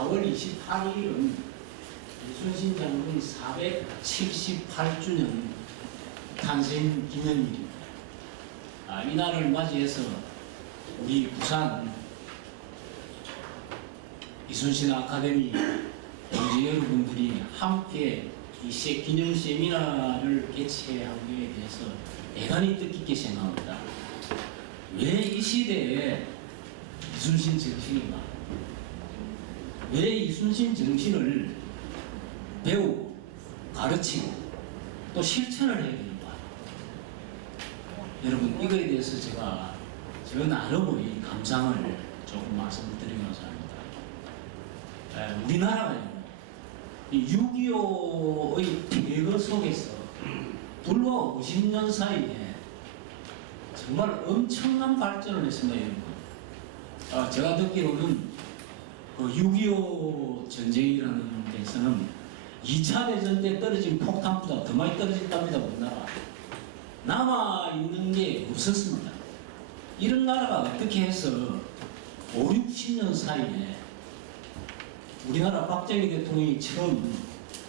4월 28일은 이순신 장군 478주년 탄생 기념일입니다. 이날을 맞이해서 우리 부산 이순신 아카데미 동지 여러분들이 함께 이 기념 세미나를 개최하기에 대해서 대단히 뜻깊게 생각합니다. 왜 이 시대에 이순신 정신인가? 왜 이순신 정신을 배우고 가르치고 또 실천을 해야 되는가? 여러분, 이거에 대해서 제가 저 나름의 감상을 조금 말씀드리면서 합니다. 우리나라가요, 이 6.25의 대거 속에서 불과 50년 사이에 정말 엄청난 발전을 했습니다, 여러분. 제가 듣기로는 그 6.25 전쟁이라는 데서는 2차 대전 때 떨어진 폭탄보다 더 많이 떨어졌답니다, 우리나라. 남아있는 게 없었습니다. 이런 나라가 어떻게 해서 5, 60년 사이에 우리나라 박정희 대통령이 처음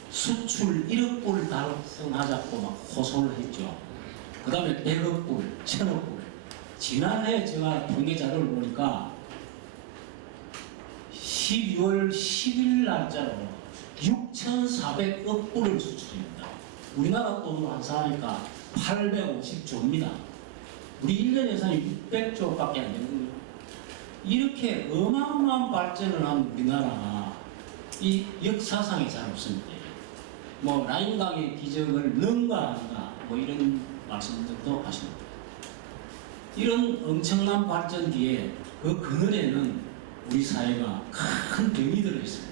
수출 1억 불 달성하자고 막 호소를 했죠. 그 다음에 100억 불, 1000억 불. 지난해 제가 통계 자료를 보니까 12월 10일 날짜로 6,400억 불을 수출입니다. 우리나라 돈으로 환산하니까 850조입니다. 우리 1년 예산이 600조밖에 안 되거든요. 이렇게 어마어마한 발전을 한 우리나라가 이 역사상에 잘 없습니다. 뭐 라인강의 기적을 능가한다, 뭐 이런 말씀들도 하십니다. 이런 엄청난 발전 뒤에 그 그늘에는 우리 사회가 큰 병이 들어 있습니다.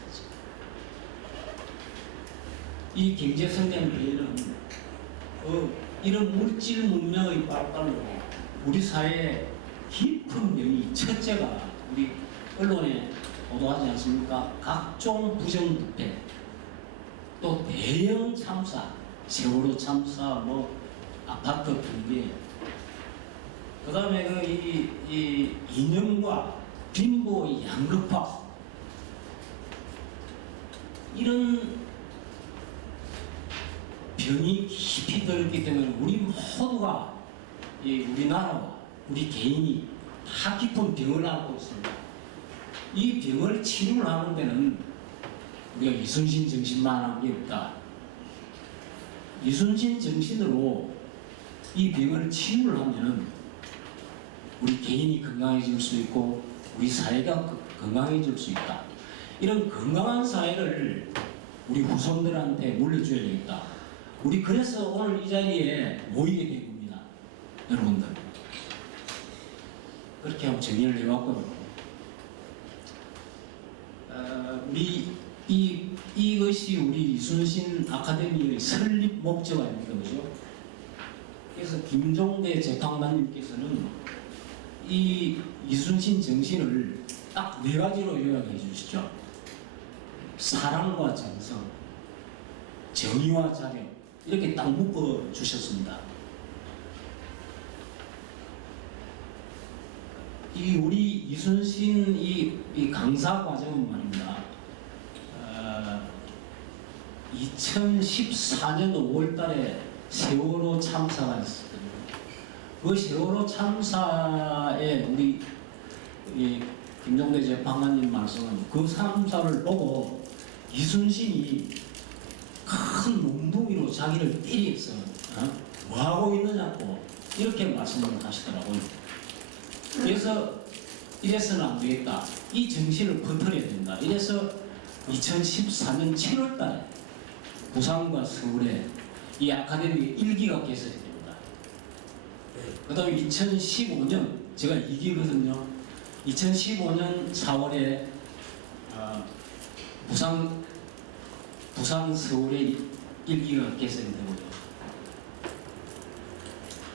이 경제성장 뒤에는 이런 물질 문명의 발달로 우리 사회에 깊은 병이, 첫째가 우리 언론에 보도하지 않습니까? 각종 부정부패, 또 대형 참사, 세월호 참사, 뭐 아파트 붕괴, 그 다음에 이 이념과 빈부의 양극화, 이런 병이 깊이 들었기 때문에 우리 모두가 우리나라와 우리 개인이 다 깊은 병을 앓고 있습니다. 이 병을 치료를 하는 데는 우리가 이순신 정신만 한 게 없다. 이순신 정신으로 이 병을 치유를 하면은 우리 개인이 건강해질 수 있고 우리 사회가 건강해질 수 있다. 이런 건강한 사회를 우리 후손들한테 물려줘야 되겠다. 우리 그래서 오늘 이 자리에 모이게 된 겁니다, 여러분들. 그렇게 한번 정의를 해왔고요. 우리 이것이 우리 이순신 아카데미의 설립 목적 아닙니까, 그죠? 그래서 김종대 재판관님께서는 이 이순신 정신을 딱 4가지로 요약해 주시죠. 사랑과 정성, 정의와 자력, 이렇게 딱 묶어 주셨습니다. 우리 이순신 이 강사 과정은 말입니다. 2014년 5월달에 세월호 참사가 있었거든요. 그 세월호 참사에 우리 김종대 재판관님 말씀은 그 참사를 보고 이순신이 큰 몽둥이로 자기를 때리겠어. 뭐 하고 있느냐고 이렇게 말씀을 하시더라고요. 그래서 이래서는 안 되겠다. 이 정신을 퍼뜨려야 된다. 이래서 2014년 7월달에 부산과 서울에 이 아카데미 1기가 개설이 됩니다. 그 다음에 2015년, 제가 2기거든요. 2015년 4월에 부산, 서울에 1기가 개설이 되고요.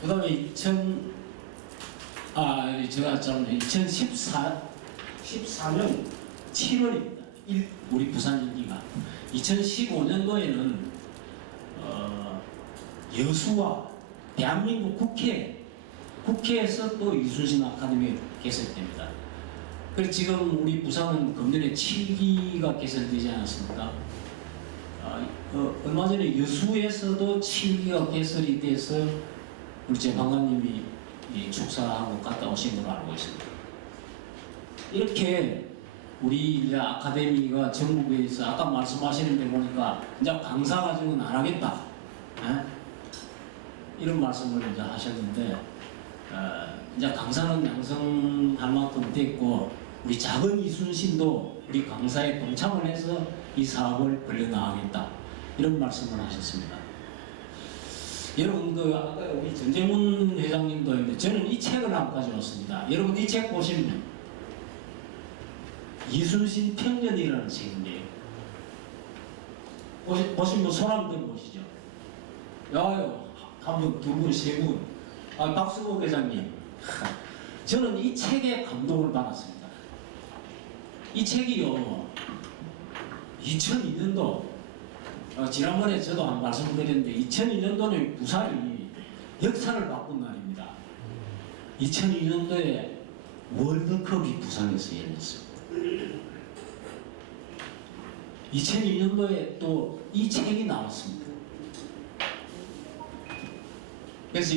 그 다음에 2014년 7월입니다. 우리 부산 1기가. 2015년도에는 여수와 대한민국 국회에서 또 이순신 아카데미가 개설됩니다. 그래서 지금 우리 부산은 금년에 7기가 개설되지 않았습니까? 얼마 전에 여수에서도 7기가 개설이 돼서 우리 재방관님이 축사하고 갔다 오신 걸로 알고 있습니다. 이렇게 우리 이제 아카데미가 전국에서 아까 말씀하시는 데 보니까 이제 강사 과정은 안 하겠다. 이런 말씀을 이제 하셨는데, 이제 강사는 양성할 만큼 됐고, 우리 작은 이순신도 우리 강사에 동참을 해서 이 사업을 벌려나가겠다. 이런 말씀을 하셨습니다. 여러분, 아까 우리 전재문 회장님도 했는데, 저는 이 책을 한번 가져왔습니다. 여러분, 이 책 보시면, 이순신 평전이라는 책인데요. 보시면 손 한번 보시죠. 야요, 한 분, 두 분, 세 분. 박수호 회장님. 저는 이 책에 감동을 받았습니다. 이 책이요, 2002년도, 지난번에 저도 한 말씀을 드렸는데, 2002년도는 부산이 역사를 바꾼 날입니다. 2002년도에 월드컵이 부산에서 열렸습니다. 2002년도에 또 이 책이 나왔습니다. 그래서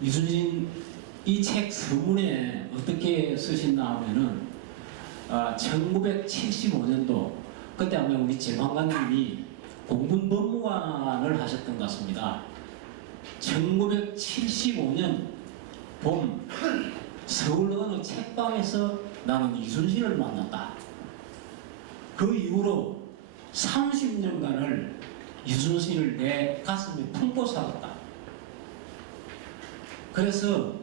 이순신 이 책 서문에 어떻게 쓰신다 하면은 1975년도 그때 아마 우리 재방관님이 공군법무관을 하셨던 것 같습니다. 1975년 봄 서울 어느 책방에서 나는 이순신을 만났다. 그 이후로 30년간을 이순신을 내 가슴에 품고 살았다. 그래서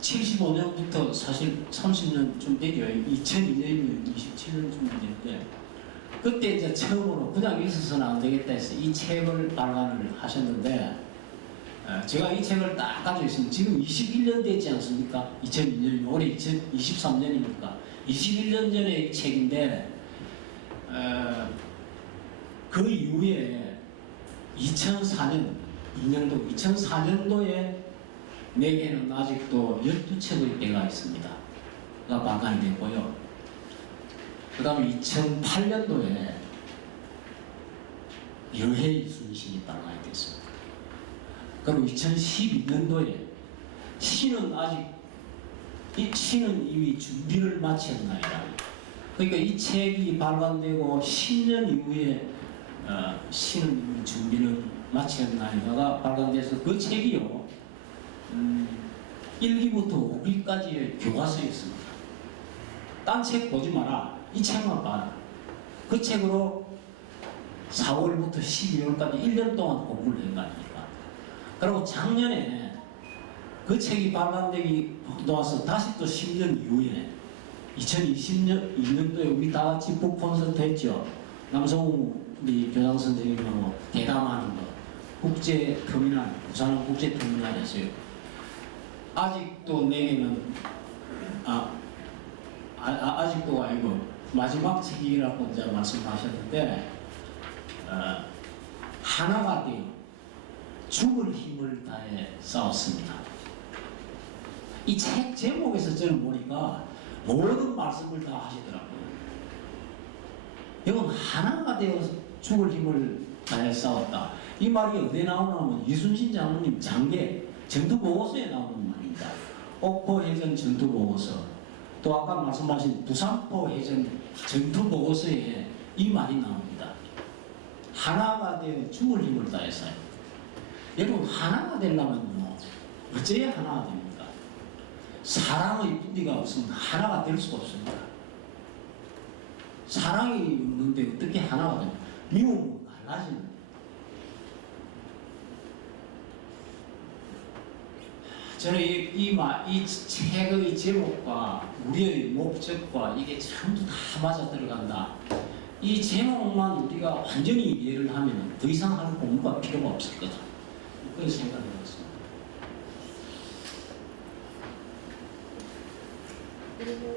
75년부터 사실 30년쯤 되죠. 2002년이면 27년쯤 되는데, 그때 이제 처음으로 그냥 있어서는 안 되겠다 해서 이 책을 발간을 하셨는데, 제가 이 책을 딱 가지고 있으면 지금 21년 됐지 않습니까? 2002년, 올해 2023년이니까 21년 전의 책인데, 그 이후에 2004년, 2004년도에 내게는 아직도 12척의 배가 있습니다. 가 발간이 됐고요. 그 다음에 2008년도에 여해 이순신이 발간이 됐습니다. 그리고 2012년도에 시는 이미 준비를 마쳤나이다. 그러니까 이 책이 발간되고 10년 이후에 시는 이미 준비를 마쳤나이다가 발간돼서 그 책이요, 1기부터 5기까지의 교과서였습니다. 딴 책 보지 마라. 이 책만 봐라. 그 책으로 4월부터 12월까지 1년 동안 공부를 한 거 아닙니까? 그리고 작년에 그 책이 발간되기 나와서 다시 또 10년 이후에 2020년도에 우리 다 같이 북 콘서트 했죠. 남성우 우리 교장 선생님하고 대담하는 거. 국제 터미널, 부산은 국제 터미널이었어요. 아직도 내게는 아직도 아니고 마지막 책이라고 이제 말씀하셨는데, 하나가 되어 죽을 힘을 다해 싸웠습니다. 이 책 제목에서 저는 보니까 모든 말씀을 다 하시더라고요. 이건 하나가 되어 죽을 힘을 다해 싸웠다. 이 말이 어디에 나오냐면 이순신 장군님 장계 전투보고서에 나오는 말입니다. 옥포해전 전투보고서, 또 아까 말씀하신 부산포해전 전투보고서에 이 말이 나옵니다. 하나가 되어 죽을 힘을 다해서요. 여러분, 하나가 되려면요, 어째야 하나가 됩니까? 사랑의 뿌리가 없으면 하나가 될 수가 없습니다. 사랑이 없는데 어떻게 하나가 됩니까? 미움은 갈라지는 거예요. 저는 이 책의 제목과 우리의 목적과 이게 전부 다 맞아 들어간다. 이 제목만 우리가 완전히 이해를 하면 더 이상 하는 공부가 필요가 없을 거다. 그런 생각을 했습니다.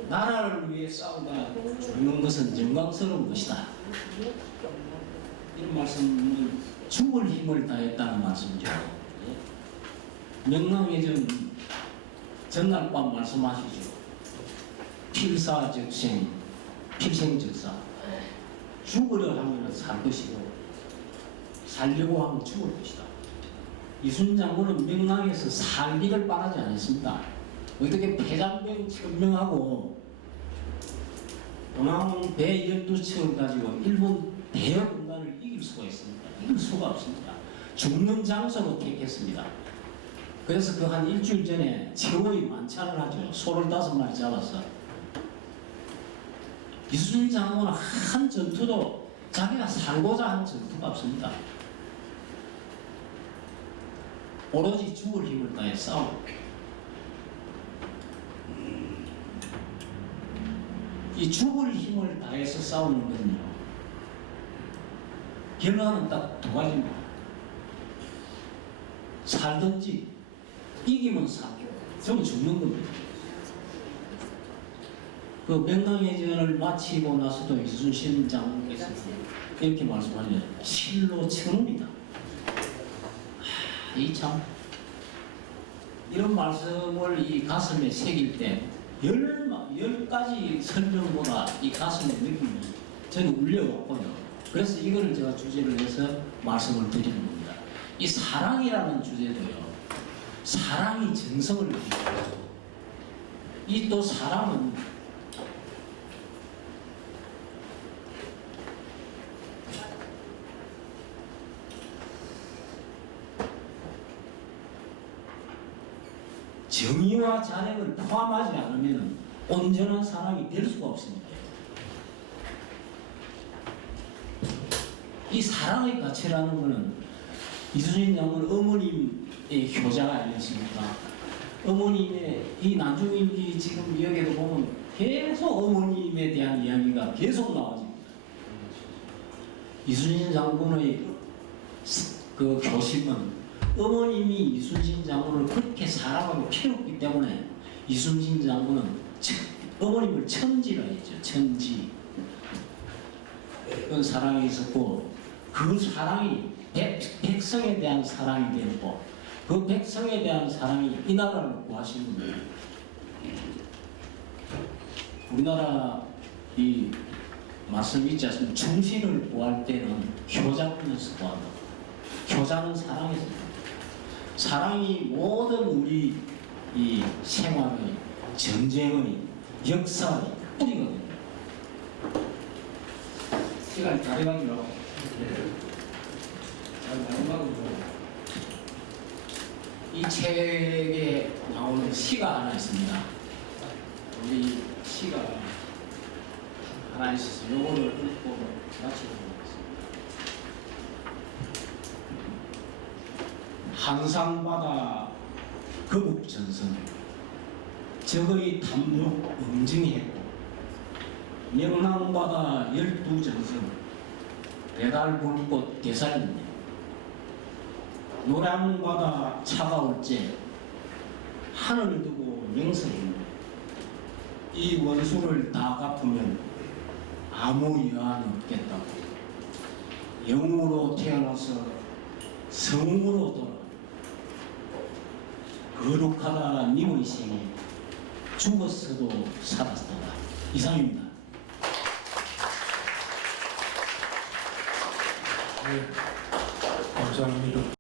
나라를 위해 싸우다 죽는 것은 영광스러운 것이다. 이런 말씀은 죽을 힘을 다했다는 말씀이죠. 명랑해전 전날 밤 말씀하시죠. 필사적생, 필생적사. 죽으려 하면 살 것이고 살려고 하면 죽을 것이다. 이순신 장군은 명랑에서 살기를 바라지 않았습니다. 어떻게 패잔병 명하고 도망 배 12척을 가지고 일본 대여 군단을 이길 수가 있습니다. 이길 수가 없습니다. 죽는 장소로 택했습니다. 그래서 그 한 일주일 전에 최후의 만찬을 하죠. 소를 5마리 잡아서. 이순신 장군은 한 전투도 자기가 살고자 한 전투가 없습니다. 오로지 죽을 힘을 다해 싸우고, 이 죽을 힘을 다해서 싸우는 것은요, 결과는 딱 2가지입니다. 살든지, 이기면 살고, 저는 죽는 겁니다. 그 명랑해전을 마치고 나서도 이순신 장군께서 이렇게 말씀하죠. 실로 천우입니다. 이 참 이런 말씀을 이 가슴에 새길 때 10가지 설명보다 이 가슴의 느낌이 저는 울려왔고요. 그래서 이거를 제가 주제를 해서 말씀을 드리는 겁니다. 이 사랑이라는 주제도요, 사랑이 정성을 느끼고, 이 또 사랑은 정의와 잔액을 포함하지 않으면 온전한 사랑이 될 수가 없습니다. 이 사랑의 가치라는 것은 이순신 장군 어머님의 효자가 아니었습니까? 어머님의 이 나중일기 지금 여기도 보면 계속 어머님에 대한 이야기가 계속 나와집니다. 이순신 장군의 그 교심은 어머님이 이순신 장군을 그렇게 사랑하고 키웠기 때문에 이순신 장군은 어머님을 천지라 했죠. 천지. 그런 사랑이 있었고, 그 사랑이 백성에 대한 사랑이 되었고, 그 백성에 대한 사랑이 이 나라를 구하시는 거예요. 우리나라 이 말씀 있지 않습니까? 충신을 구할 때는 효자분에서 구한다. 효자는 사랑에서. 사랑이 모든 우리 이 생활의, 전쟁의, 역사의 뿌리거든요. 시간이 다 돼가지고 마지막으로 이 책에 나오는 시가 하나 있습니다. 우리 시가 하나 있어서 요거를 읽고 마치도록 하겠습니다. 한상바다 거북전선 적의 탐욕 응징했고, 명랑바다 12전선 배달불꽃 대살이네. 노량바다 차가울 째 하늘 두고 명성했네. 이 원수를 다 갚으면 아무 여한 없겠다고. 영으로 태어나서 성으로 돌아 거룩하다 님의 생에 죽었어도 살았다. 이상입니다. 네, 감사합니다.